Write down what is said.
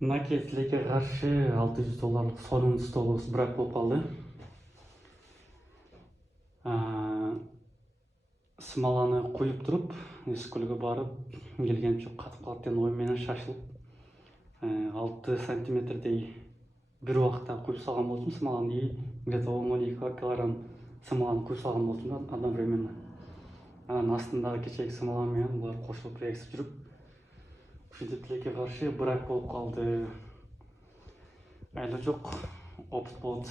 Мынакей тилекке каршы $600 сонун столубуз брак болуп калды. Смоланы куюп туруп, өскөлгө барып, келгенче катып калат деген ой менен шашылып, 6 сантиметрдей бир убакта куюп салган болчумун смоланы, и где-то 10-12 килограмм смоланы куюп салган болчумун одновременно. Анан астындагы кичээки смола менен булар кошулуп эгиси жүрүп, ушинтип тилекке каршы брак болуп калды. Айла жок, опыт болот.